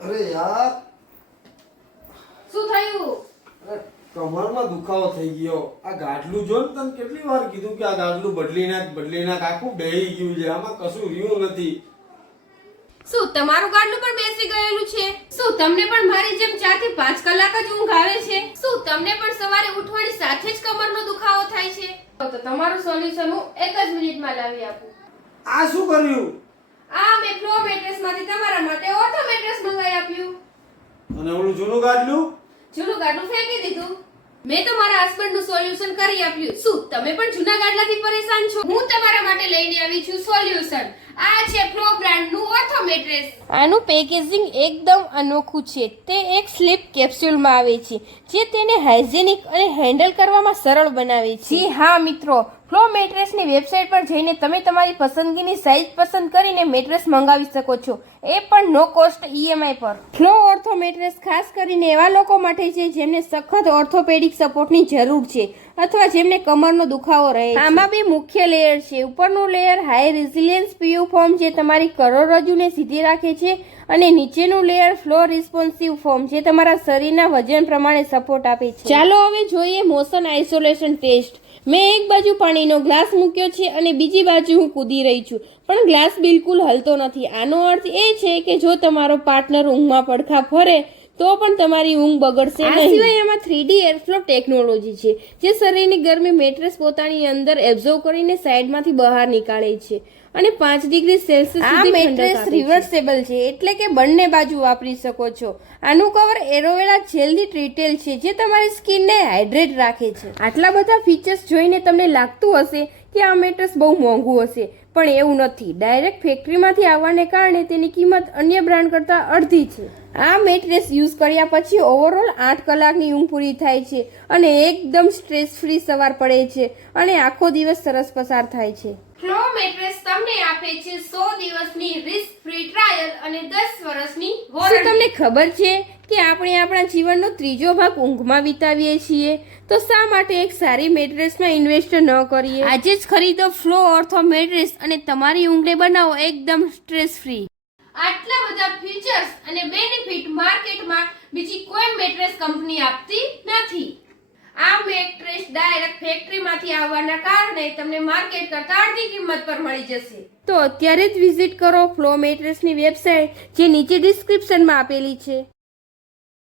અરે યાર, શું થયું? અરે કમરમાં દુખાવો થઈ ગયો. આ ગાડલું જો ને, તને કેટલી વાર કીધું કે આ ગાડલું બદલી નાખ, આખું બેહી ગયું છે. આમાં કશું રહ્યું નથી. શું તમારું ગાડલું પણ બેસી ગયેલું છે? શું તમને પણ મારી જેમ 4 થી 5 કલાક જ ઊંઘ આવે છે? શું તમને પણ સવારે ઉઠવાની સાથે જ કમરનો દુખાવો થાય છે? તો તમારું સોલ્યુશન હું 1 જ મિનિટમાં લાવી આપું. આ શું કર્યું? આ મેં ફ્લો મેટ્રેસમાંથી તમારા માટે ઓર્થો મેટ્રેસ મંગાવી આપ્યું. અને ઓલું જૂનું ગાડલું? જૂનું ગાડલું ફેંકી દીધું. મેં તો મારા હસબન્ડનું સોલ્યુશન કરી આપ્યું. શું તમે પણ જૂના ગાડલાથી પરેશાન છો? હું તમારા માટે લઈને આવી છું સોલ્યુશન. આ છે ફ્લો બ્રાન્ડનું ઓર્થો મેટ્રેસ. આનું પેકેજિંગ એકદમ અનોખું છે. તે એક સ્લીપ કેપ્સ્યુલમાં આવે છે, જે તેને હાઇજેનિક અને હેન્ડલ કરવામાં સરળ બનાવે છે. જી હા મિત્રો, ફ્લો મેટ્રેસની વેબસાઇટ પર જઈને તમે તમારી પસંદગીની સાઇઝ પસંદ કરીને મેટ્રેસ મંગાવી શકો છો, એ પણ નો કોસ્ટ EMI પર. ફ્લો ઓર્થો મેટ્રેસ ખાસ કરીને એવા લોકો માટે છે જેમને સખત ઓર્થોપેડિક સપોર્ટની જરૂર છે અથવા જેમને કમરનો દુખાવો રહે છે. આમાં બે મુખ્ય લેયર છે. ઉપરનું layer high resilience PU form જે તમારી કરોડરજ્જુને સીધી રાખે છે, અને નીચેનું લેયર ફ્લો રિસ્પોન્સિવ ફોર્મ જે તમારા શરીરના વજન પ્રમાણે સપોર્ટ આપે છે. ચાલો હવે જોઈએ મોશન આઇસોલેશન ટેસ્ટ. મેં એક બાજુ પાણીનો ગ્લાસ મૂક્યો છે અને બીજી બાજુ હું કૂદી રહી છું, પણ ગ્લાસ બિલકુલ હલતો નથી. આનો અર્થ એ છે કે જો તમારો પાર્ટનર ઊંઘમાં પડખા ફરે તો પણ તમારી ઊંઘ બગડશે નહીં. આ સિવાય આમાં 3D એરફ્લો ટેકનોલોજી છે, જે શરીરની ગરમી મેટ્રેસ પોતાની અંદર એબ્ઝોર્બ કરીને સાઈડમાંથી બહાર નીકાળે છે અને 5 ડિગ્રી સેલ્સિયસ સુધી મેટ્રેસ રિવર્સેબલ છે, એટલે કે બંને બાજુ વાપરી શકો છો. આનું કવર એરોવેલા જેલથી ટ્રીટેલ છે, જે તમારી સ્કિનને હાઇડ્રેટ રાખે છે. આટલા બધા ફીચર્સ જોઈને તમને લાગતું હશે કે આ મેટ્રેસ બહુ મોંઘું હશે, પણ એવું નથી. ડાયરેક્ટ ફેક્ટરીમાંથી આવવાને કારણે તેની કિંમત અન્ય બ્રાન્ડ કરતાં અડધી છે. આ મેટ્રેસ યુઝ કર્યા પછી ઓવરઓલ 8 કલાકની ઊંઘ પૂરી થાય છે અને એકદમ સ્ટ્રેસ ફ્રી સવાર પડે છે અને આખો દિવસ સરસ પસાર થાય છે. ફ્લો મેટ્રેસ તમને આપે છે 100 દિવસની રિસ્ક ફ્રી ટ્રાયલ અને 10 વર્ષની વોરંટી. શું તમને ખબર છે કે આપણે આપણા જીવનનો ત્રીજો ભાગ ઊંઘમાં વિતાવીએ છીએ? તો શા માટે એક સારી મેટ્રેસમાં ઇન્વેસ્ટ ન કરીએ? આજે જ ખરીદો ફ્લો ઓર્થો મેટ્રેસ અને તમારી ઊંઘને બનાવો એકદમ સ્ટ્રેસ ફ્રી. આટલા બધા ફીચર્સ અને બેનિફિટ માર્કેટમાં બીજી કોઈ મેટ્રેસ કંપની આપતી નથી. આ મેટ્રેસ ડાયરેક્ટ ફેક્ટરીમાંથી આવવાના કારણે તમને માર્કેટ કરતાં અડધી કિંમત પર મળી જશે. તો અત્યારે જ વિઝિટ કરો ફ્લો મેટ્રેસની વેબસાઇટ, જે નીચે ડિસ્ક્રિપ્શનમાં આપેલી છે.